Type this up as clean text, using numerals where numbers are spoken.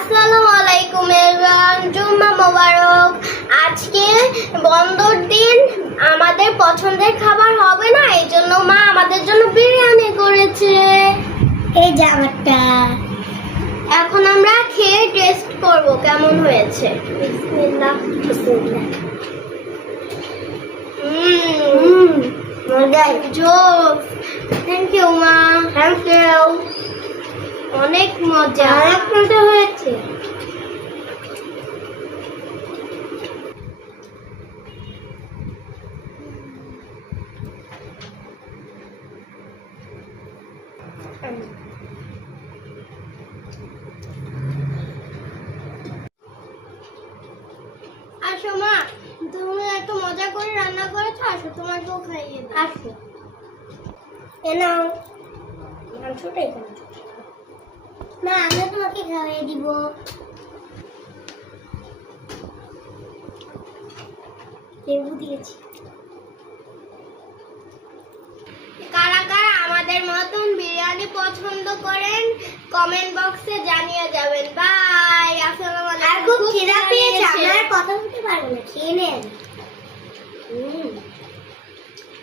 আসসালামু আলাইকুম এভরিওয়ান, জুম্মা মোবারক। আজকে বন্ধর দিন, আমাদের পছন্দের খাবার হবে না, এই জন্য মা আমাদের জন্য বিরিয়ানি করেছে। এই যে আমারটা। এখন আমরা খেয়ে টেস্ট করব কেমন হয়েছে। বিসমিল্লাহ। বিসমিল্লাহ। মজাই জোস। থ্যাংক ইউ মা। Thank you. অনেক মজা। অনেক মজা হয়েছে। আসো মা, তুমি এত মজা করে রান্না করেছো, আসো তোমাকেও খাইয়ে দিই। আসো। এ নাও। মাংসটা এখানে। না, আমি তোমাকে খাইয়ে দিব। লেবু দিয়েছি। কারা কারা আমাদের মতন বিরিয়ানি পছন্দ করেন কমেন্ট বক্সে জানিয়ে যাবেন। বাই। আসসালামু আর আলাইকুম। খুব খিদা পেয়েছে, আমার কথা বলতে পারবো না, খেয়ে নেন।